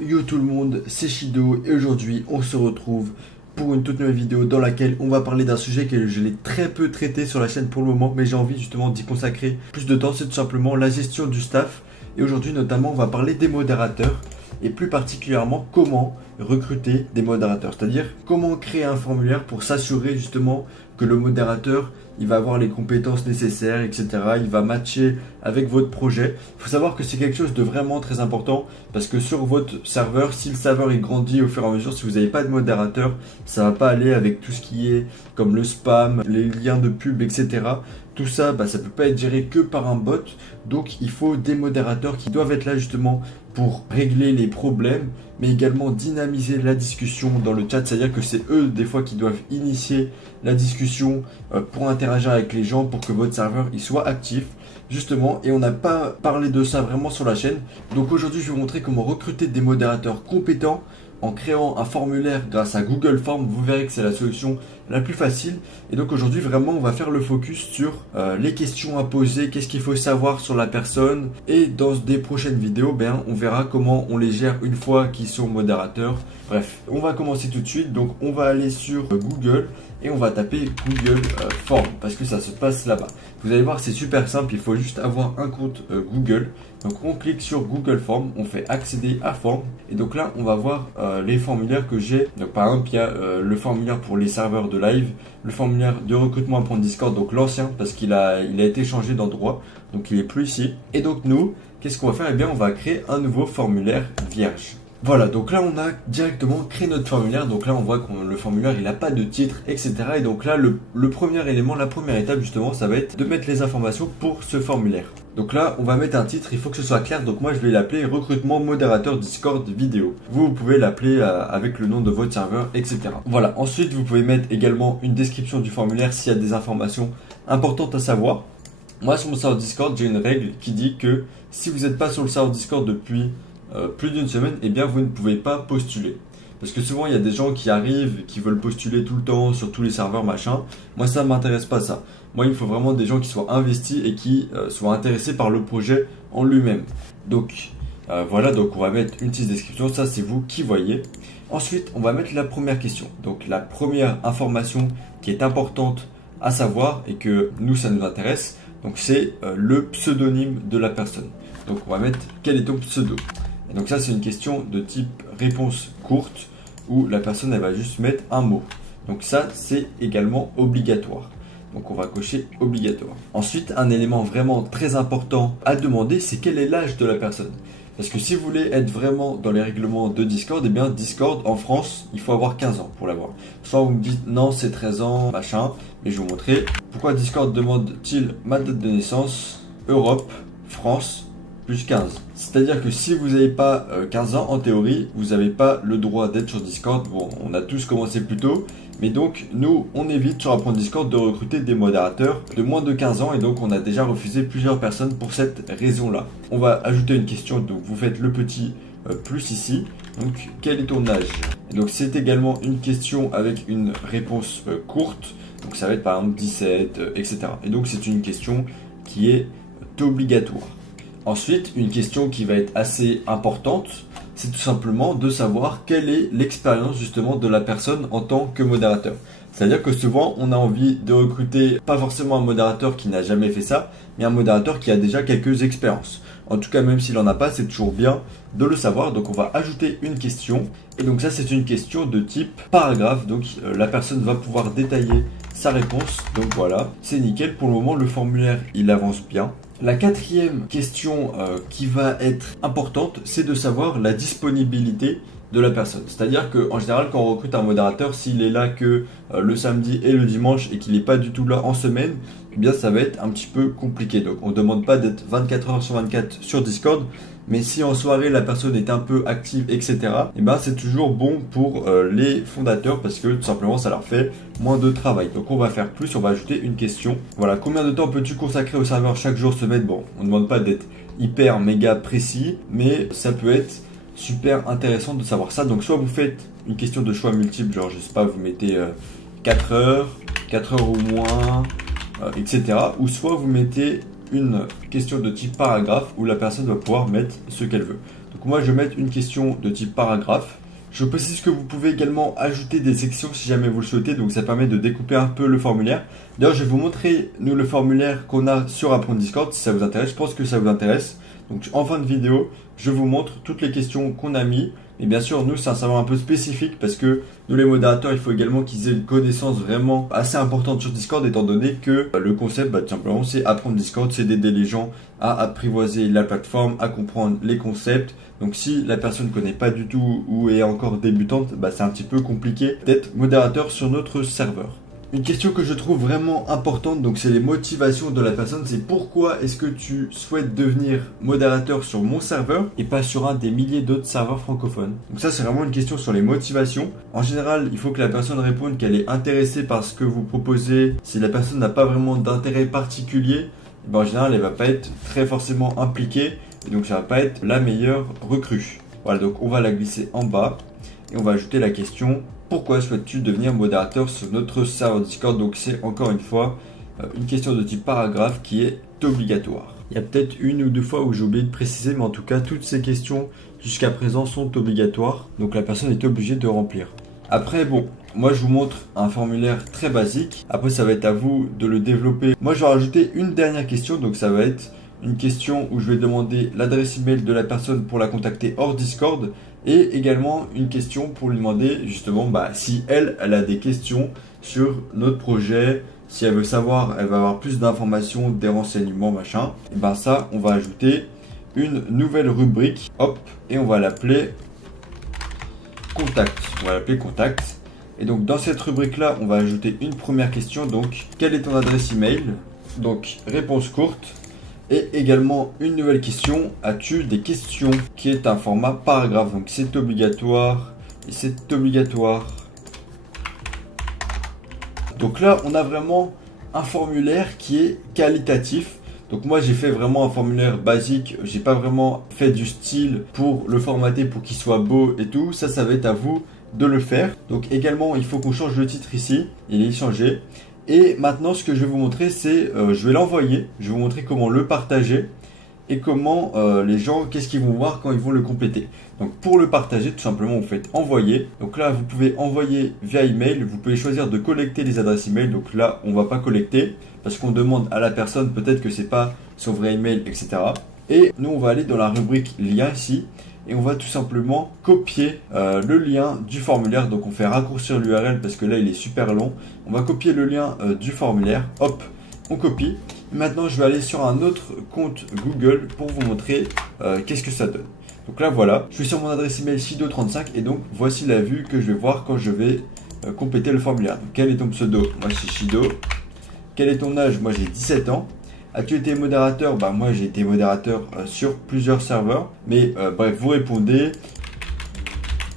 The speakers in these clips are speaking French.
Yo tout le monde, c'est Shido et aujourd'hui on se retrouve pour une toute nouvelle vidéo dans laquelle on va parler d'un sujet que je l'ai très peu traité sur la chaîne pour le moment, mais j'ai envie justement d'y consacrer plus de temps. C'est tout simplement la gestion du staff, et aujourd'hui notamment on va parler des modérateurs et plus particulièrement comment recruter des modérateurs, c'est-à-dire comment créer un formulaire pour s'assurer justement que le modérateur il va avoir les compétences nécessaires, etc. Il va matcher avec votre projet. Il faut savoir que c'est quelque chose de vraiment très important parce que sur votre serveur, si le serveur il grandit au fur et à mesure, si vous n'avez pas de modérateur, ça va pas aller avec tout ce qui est comme le spam, les liens de pub, etc. Tout ça, ça peut pas être géré que par un bot. Donc il faut des modérateurs qui doivent être là justement pour régler les problèmes, mais également dynamiser la discussion dans le chat. C'est-à-dire que c'est eux des fois qui doivent initier la discussion pour interagir avec les gens, pour que votre serveur il soit actif justement. Et on n'a pas parlé de ça vraiment sur la chaîne. Donc aujourd'hui je vais vous montrer comment recruter des modérateurs compétents en créant un formulaire grâce à Google Forms. Vous verrez que c'est la solution la plus facile. Et donc aujourd'hui vraiment on va faire le focus sur les questions à poser, qu'est-ce qu'il faut savoir sur la personne. Et dans des prochaines vidéos, on verra comment on les gère une fois qu'ils sont modérateurs. Bref, on va commencer tout de suite. Donc on va aller sur Google et on va taper Google Forms parce que ça se passe là-bas. Vous allez voir, c'est super simple, il faut juste avoir un compte Google. Donc on clique sur Google Forms, on fait accéder à Forms et donc là on va voir les formulaires que j'ai. Donc par exemple il y a le formulaire pour les serveurs de live, le formulaire de recrutement pour Discord, donc l'ancien parce qu'il a été changé d'endroit, donc il est plus ici. Et donc nous, qu'est-ce qu'on va faire? On va créer un nouveau formulaire vierge. Voilà, donc là on a directement créé notre formulaire. Donc là on voit que le formulaire il n'a pas de titre, etc. Et donc là le premier élément, la première étape justement, ça va être de mettre les informations pour ce formulaire. Donc là on va mettre un titre, il faut que ce soit clair. Donc moi je vais l'appeler recrutement modérateur Discord vidéo. Vous pouvez l'appeler avec le nom de votre serveur, etc. Voilà, ensuite vous pouvez mettre également une description du formulaire s'il y a des informations importantes à savoir. Moi sur mon serveur Discord j'ai une règle qui dit que si vous n'êtes pas sur le serveur Discord depuis plus d'une semaine, vous ne pouvez pas postuler. Parce que souvent il y a des gens qui arrivent, qui veulent postuler tout le temps sur tous les serveurs machin. Moi ça ne m'intéresse pas ça. Moi il me faut vraiment des gens qui soient investis et qui soient intéressés par le projet en lui-même. Donc voilà, donc on va mettre une petite description, ça c'est vous qui voyez. Ensuite on va mettre la première question. Donc la première information qui est importante à savoir et que nous ça nous intéresse, donc c'est le pseudonyme de la personne. Donc on va mettre quel est ton pseudo. Et donc ça c'est une question de type réponse courte où la personne elle va juste mettre un mot. Donc ça c'est également obligatoire. Donc on va cocher obligatoire. Ensuite un élément vraiment très important à demander, c'est quel est l'âge de la personne. Parce que si vous voulez être vraiment dans les règlements de Discord, Discord en France il faut avoir 15 ans pour l'avoir. Soit vous me dites non c'est 13 ans machin, mais je vais vous montrer. Pourquoi Discord demande-t-il ma date de naissance? Europe, France, plus 15. C'est-à-dire que si vous n'avez pas 15 ans, en théorie, vous n'avez pas le droit d'être sur Discord. Bon, on a tous commencé plus tôt, mais donc nous, on évite sur Apprendre Discord de recruter des modérateurs de moins de 15 ans et donc on a déjà refusé plusieurs personnes pour cette raison-là. On va ajouter une question, donc vous faites le petit plus ici. Donc, quel est ton âge? Et donc c'est également une question avec une réponse courte. Donc ça va être par exemple 17, etc. Et donc c'est une question qui est obligatoire. Ensuite, une question qui va être assez importante, c'est tout simplement de savoir quelle est l'expérience justement de la personne en tant que modérateur. C'est-à-dire que souvent, on a envie de recruter pas forcément un modérateur qui n'a jamais fait ça, mais un modérateur qui a déjà quelques expériences. En tout cas, même s'il n'en a pas, c'est toujours bien de le savoir. Donc, on va ajouter une question. Et donc ça, c'est une question de type paragraphe. Donc, la personne va pouvoir détailler sa réponse. Donc voilà, c'est nickel. Pour le moment, le formulaire, il avance bien. La quatrième question qui va être importante, c'est de savoir la disponibilité de la personne. C'est-à-dire qu'en général, quand on recrute un modérateur, s'il est là que le samedi et le dimanche et qu'il n'est pas du tout là en semaine, ça va être un petit peu compliqué. Donc on ne demande pas d'être 24 heures sur 24 sur Discord, mais si en soirée la personne est un peu active, etc., c'est toujours bon pour les fondateurs parce que tout simplement ça leur fait moins de travail. Donc on va faire plus, on va ajouter une question. Voilà, combien de temps peux-tu consacrer au serveur chaque jour, semaine? Bon, on ne demande pas d'être hyper méga précis, mais ça peut être super intéressant de savoir ça. Donc soit vous faites une question de choix multiple, genre je sais pas, vous mettez 4 heures ou moins, etc. Ou soit vous mettez une question de type paragraphe où la personne va pouvoir mettre ce qu'elle veut. Donc moi je vais mettre une question de type paragraphe. Je précise que vous pouvez également ajouter des sections si jamais vous le souhaitez, donc ça permet de découper un peu le formulaire. D'ailleurs je vais vous montrer nous le formulaire qu'on a sur Apprendre Discord si ça vous intéresse, je pense que ça vous intéresse. Donc en fin de vidéo, je vous montre toutes les questions qu'on a mis. Et bien sûr, nous, c'est un serveur un peu spécifique parce que nous, les modérateurs, il faut également qu'ils aient une connaissance vraiment assez importante sur Discord, étant donné que le concept, tout simplement, c'est apprendre Discord, c'est d'aider les gens à apprivoiser la plateforme, à comprendre les concepts. Donc si la personne ne connaît pas du tout ou est encore débutante, c'est un petit peu compliqué d'être modérateur sur notre serveur. Une question que je trouve vraiment importante, donc c'est les motivations de la personne, c'est pourquoi est-ce que tu souhaites devenir modérateur sur mon serveur et pas sur un des milliers d'autres serveurs francophones. Donc ça c'est vraiment une question sur les motivations. En général, il faut que la personne réponde qu'elle est intéressée par ce que vous proposez. Si la personne n'a pas vraiment d'intérêt particulier, en général elle va pas être très forcément impliquée et donc ça va pas être la meilleure recrue. Voilà, donc on va la glisser en bas et on va ajouter la question: pourquoi souhaites-tu devenir modérateur sur notre serveur Discord? Donc c'est encore une fois une question de type paragraphe qui est obligatoire. Il y a peut-être une ou deux fois où j'ai oublié de préciser, mais en tout cas toutes ces questions jusqu'à présent sont obligatoires. Donc la personne est obligée de remplir. Après moi je vous montre un formulaire très basique. Après ça va être à vous de le développer. Moi je vais rajouter une dernière question, donc ça va être une question où je vais demander l'adresse email de la personne pour la contacter hors Discord. Et également une question pour lui demander justement si elle a des questions sur notre projet, si elle veut savoir, elle va avoir plus d'informations, des renseignements, machin. Et ça, on va ajouter une nouvelle rubrique, hop, et on va l'appeler contact. On va l'appeler contact. Et donc dans cette rubrique-là, on va ajouter une première question. Donc, quelle est ton adresse email? Donc, réponse courte. Et également une nouvelle question: as-tu des questions? Qui est un format paragraphe. Donc c'est obligatoire et c'est obligatoire. Donc là on a vraiment un formulaire qui est qualitatif. Donc moi j'ai fait vraiment un formulaire basique, j'ai pas vraiment fait du style pour le formater pour qu'il soit beau et tout. Ça va être à vous de le faire. Donc également il faut qu'on change le titre ici, il est changé. Et maintenant, ce que je vais vous montrer, c'est, je vais l'envoyer, je vais vous montrer comment le partager et comment les gens, qu'est-ce qu'ils vont voir quand ils vont le compléter. Donc pour le partager, tout simplement, vous faites envoyer. Donc là, vous pouvez envoyer via email, vous pouvez choisir de collecter les adresses email. Donc là, on ne va pas collecter parce qu'on demande à la personne, peut-être que c'est pas son vrai email, etc. Et nous, on va aller dans la rubrique lien ici. Et on va tout simplement copier le lien du formulaire. Donc on fait raccourcir l'URL parce que là il est super long. On va copier le lien du formulaire. Hop, on copie. Maintenant je vais aller sur un autre compte Google pour vous montrer qu'est-ce que ça donne. Donc là voilà, je suis sur mon adresse email Shido35 et donc voici la vue que je vais voir quand je vais compléter le formulaire. Donc, quel est ton pseudo? Moi c'est Shido. Quel est ton âge? Moi j'ai 17 ans. As-tu été modérateur? Moi j'ai été modérateur sur plusieurs serveurs. Mais bref, vous répondez.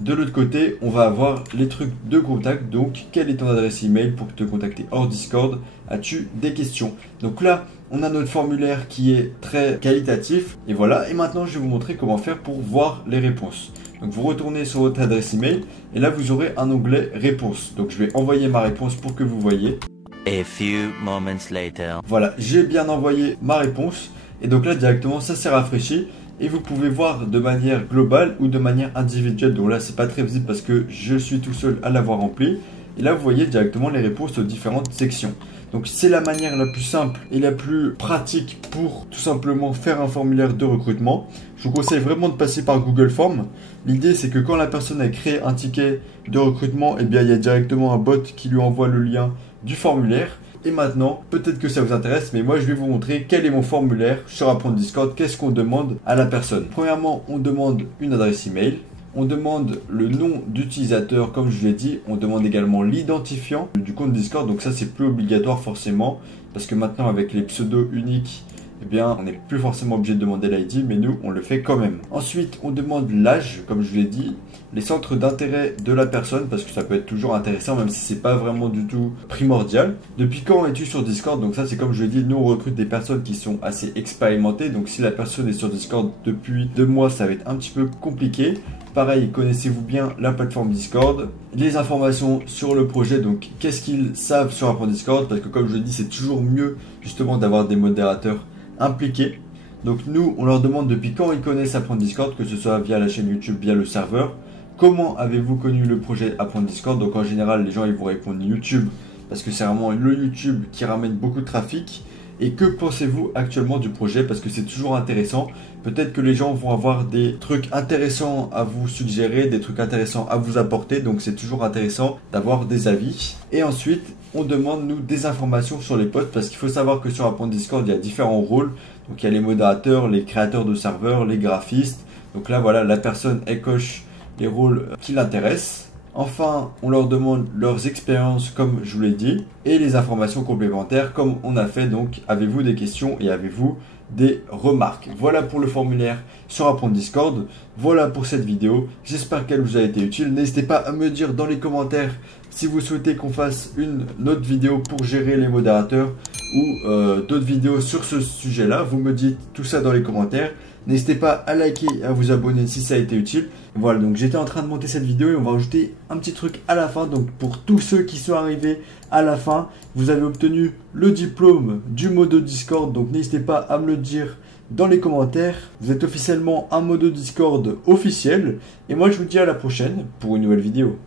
De l'autre côté, on va avoir les trucs de contact. Donc, quelle est ton adresse email pour te contacter hors Discord? As-tu des questions? Donc là, on a notre formulaire qui est très qualitatif. Et voilà. Et maintenant, je vais vous montrer comment faire pour voir les réponses. Donc, vous retournez sur votre adresse email. Et là, vous aurez un onglet réponse. Donc, je vais envoyer ma réponse pour que vous voyez. A few moments later. Voilà, j'ai bien envoyé ma réponse et donc là directement ça s'est rafraîchi et vous pouvez voir de manière globale ou de manière individuelle. Donc là c'est pas très visible parce que je suis tout seul à l'avoir rempli. Et là vous voyez directement les réponses aux différentes sections. Donc c'est la manière la plus simple et la plus pratique pour tout simplement faire un formulaire de recrutement. Je vous conseille vraiment de passer par Google Forms. L'idée c'est que quand la personne a créé un ticket de recrutement, il y a directement un bot qui lui envoie le lien du formulaire. Et maintenant, peut-être que ça vous intéresse, mais moi je vais vous montrer quel est mon formulaire sur Apprendre Discord. Qu'est-ce qu'on demande à la personne? Premièrement, on demande une adresse email. On demande le nom d'utilisateur, comme je vous l'ai dit. On demande également l'identifiant du compte Discord. Donc ça, c'est plus obligatoire forcément. Parce que maintenant, avec les pseudos uniques, on n'est plus forcément obligé de demander l'ID, mais nous, on le fait quand même. Ensuite, on demande l'âge, comme je vous l'ai dit, les centres d'intérêt de la personne, parce que ça peut être toujours intéressant, même si c'est pas vraiment du tout primordial. Depuis quand es-tu sur Discord? Donc ça, c'est comme je l'ai dit, nous, on recrute des personnes qui sont assez expérimentées. Donc si la personne est sur Discord depuis 2 mois, ça va être un petit peu compliqué. Pareil, connaissez-vous bien la plateforme Discord? Les informations sur le projet, donc qu'est-ce qu'ils savent sur Apprendre Discord? Parce que comme je le dis, c'est toujours mieux justement d'avoir des modérateurs impliqués. Donc nous, on leur demande depuis quand ils connaissent Apprendre Discord, que ce soit via la chaîne YouTube, via le serveur. Comment avez-vous connu le projet Apprendre Discord? Donc en général, les gens ils vont répondre YouTube, parce que c'est vraiment le YouTube qui ramène beaucoup de trafic. Et que pensez-vous actuellement du projet? Parce que c'est toujours intéressant. Peut-être que les gens vont avoir des trucs intéressants à vous suggérer, des trucs intéressants à vous apporter. Donc c'est toujours intéressant d'avoir des avis. Et ensuite, on demande nous des informations sur les posts. Parce qu'il faut savoir que sur Apprendre Discord, il y a différents rôles. Donc il y a les modérateurs, les créateurs de serveurs, les graphistes. Donc là voilà, la personne elle coche les rôles qui l'intéressent. Enfin, on leur demande leurs expériences comme je vous l'ai dit et les informations complémentaires comme on a fait. Donc, avez-vous des questions et avez-vous des remarques? Voilà pour le formulaire sur Apprendre Discord. Voilà pour cette vidéo. J'espère qu'elle vous a été utile. N'hésitez pas à me dire dans les commentaires si vous souhaitez qu'on fasse une autre vidéo pour gérer les modérateurs ou d'autres vidéos sur ce sujet-là. Vous me dites tout ça dans les commentaires. N'hésitez pas à liker et à vous abonner si ça a été utile. Voilà, donc j'étais en train de monter cette vidéo et on va rajouter un petit truc à la fin. Donc pour tous ceux qui sont arrivés à la fin, vous avez obtenu le diplôme du modo Discord. Donc n'hésitez pas à me le dire dans les commentaires. Vous êtes officiellement un modo Discord officiel. Et moi je vous dis à la prochaine pour une nouvelle vidéo.